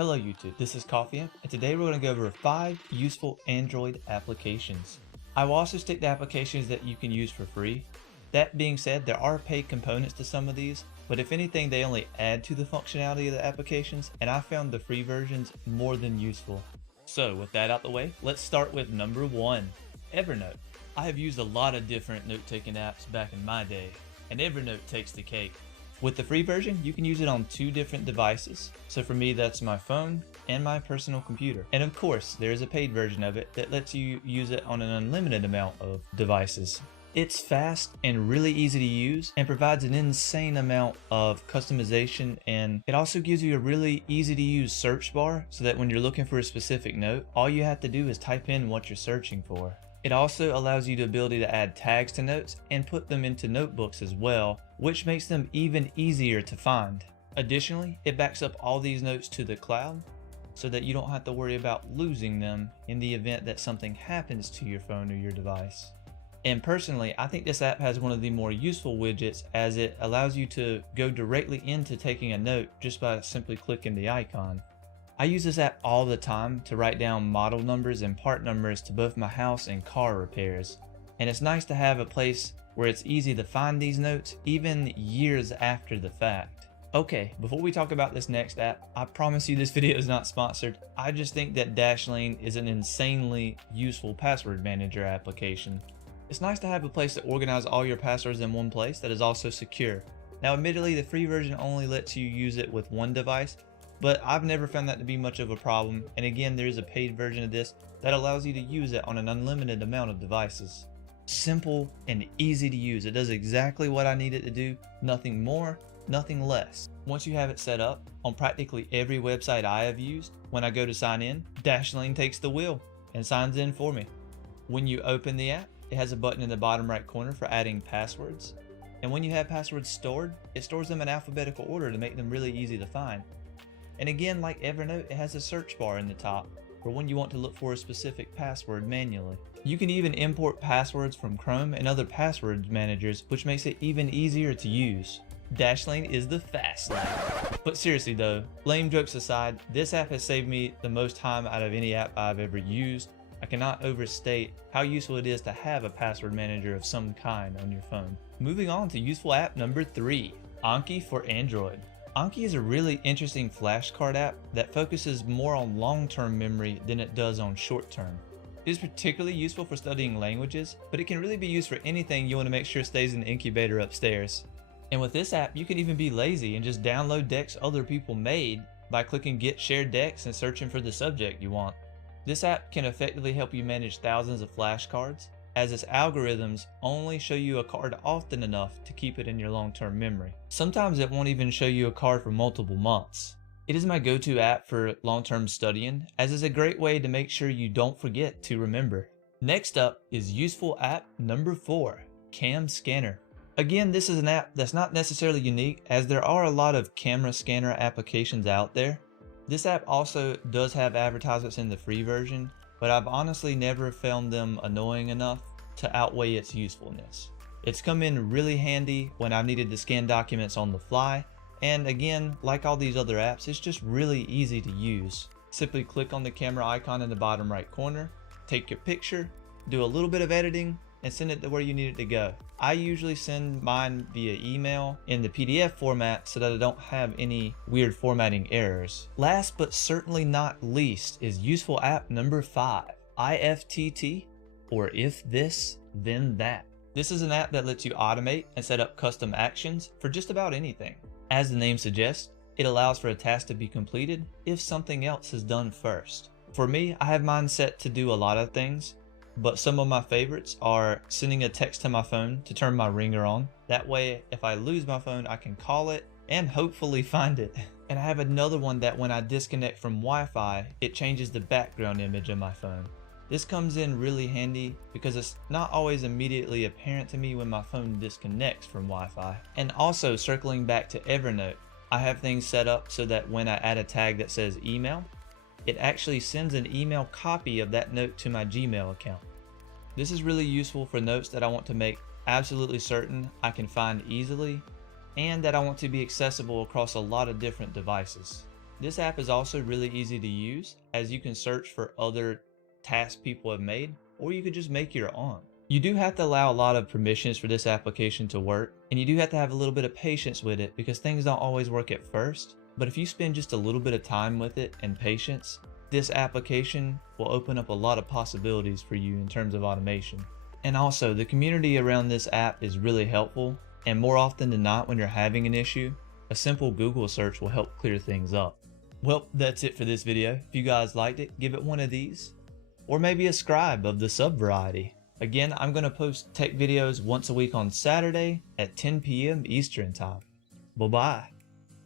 Hello YouTube, this is Coffee Imp, and today we're going to go over 5 useful Android applications. I will also stick to applications that you can use for free. That being said, there are paid components to some of these, but if anything they only add to the functionality of the applications, and I found the free versions more than useful. So with that out the way, let's start with number 1, Evernote. I have used a lot of different note-taking apps back in my day, and Evernote takes the cake. With the free version, you can use it on 2 different devices. So for me, that's my phone and my personal computer. And of course, there is a paid version of it that lets you use it on an unlimited amount of devices. It's fast and really easy to use and provides an insane amount of customization, and it also gives you a really easy to use search bar so that when you're looking for a specific note, all you have to do is type in what you're searching for. It also allows you the ability to add tags to notes and put them into notebooks as well, which makes them even easier to find. Additionally, it backs up all these notes to the cloud so that you don't have to worry about losing them in the event that something happens to your phone or your device. And personally, I think this app has one of the more useful widgets, as it allows you to go directly into taking a note just by simply clicking the icon. I use this app all the time to write down model numbers and part numbers to both my house and car repairs. And it's nice to have a place where it's easy to find these notes even years after the fact. Okay, before we talk about this next app, I promise you this video is not sponsored. I just think that Dashlane is an insanely useful password manager application. It's nice to have a place to organize all your passwords in one place that is also secure. Now admittedly, the free version only lets you use it with one device, but I've never found that to be much of a problem, and again, there is a paid version of this that allows you to use it on an unlimited amount of devices. Simple and easy to use. It does exactly what I need it to do, nothing more, nothing less. Once you have it set up, on practically every website I have used, when I go to sign in, Dashlane takes the wheel and signs in for me. When you open the app, it has a button in the bottom right corner for adding passwords. And when you have passwords stored, it stores them in alphabetical order to make them really easy to find. And again, like Evernote, it has a search bar in the top for when you want to look for a specific password manually. You can even import passwords from Chrome and other password managers, which makes it even easier to use. Dashlane is the fast lane. But seriously though, lame jokes aside, this app has saved me the most time out of any app I've ever used. I cannot overstate how useful it is to have a password manager of some kind on your phone. Moving on to useful app number 3, Anki for Android. Anki is a really interesting flashcard app that focuses more on long-term memory than it does on short-term. It is particularly useful for studying languages, but it can really be used for anything you want to make sure stays in the incubator upstairs. And with this app, you can even be lazy and just download decks other people made by clicking Get Shared Decks and searching for the subject you want. This app can effectively help you manage thousands of flashcards, as its algorithms only show you a card often enough to keep it in your long-term memory. Sometimes it won't even show you a card for multiple months. It is my go-to app for long-term studying, as it's a great way to make sure you don't forget to remember. Next up is useful app number 4, Cam Scanner. Again, this is an app that's not necessarily unique, as there are a lot of camera scanner applications out there. This app also does have advertisements in the free version, but I've honestly never found them annoying enough to outweigh its usefulness. It's come in really handy when I've needed to scan documents on the fly, and again, like all these other apps, it's just really easy to use. Simply click on the camera icon in the bottom right corner, take your picture, do a little bit of editing, and send it to where you need it to go. I usually send mine via email in the PDF format so that I don't have any weird formatting errors. Last but certainly not least is useful app number 5, IFTT, or If This, Then That. This is an app that lets you automate and set up custom actions for just about anything. As the name suggests, it allows for a task to be completed if something else is done first. For me, I have mine set to do a lot of things, but some of my favorites are sending a text to my phone to turn my ringer on. That way, if I lose my phone, I can call it and hopefully find it. And I have another one that when I disconnect from Wi-Fi, it changes the background image of my phone. This comes in really handy because it's not always immediately apparent to me when my phone disconnects from Wi-Fi. And also, circling back to Evernote, I have things set up so that when I add a tag that says email, it actually sends an email copy of that note to my Gmail account. This is really useful for notes that I want to make absolutely certain I can find easily, and that I want to be accessible across a lot of different devices. This app is also really easy to use, as you can search for other tasks people have made, or you could just make your own. You do have to allow a lot of permissions for this application to work, and you do have to have a little bit of patience with it because things don't always work at first. But if you spend just a little bit of time with it and patience, this application will open up a lot of possibilities for you in terms of automation. And also, the community around this app is really helpful, and more often than not when you're having an issue, a simple Google search will help clear things up. Well, that's it for this video. If you guys liked it, give it one of these, or maybe a scribe of the sub variety. Again, I'm going to post tech videos once a week on Saturday at 10 p.m. Eastern Time. Bye-bye.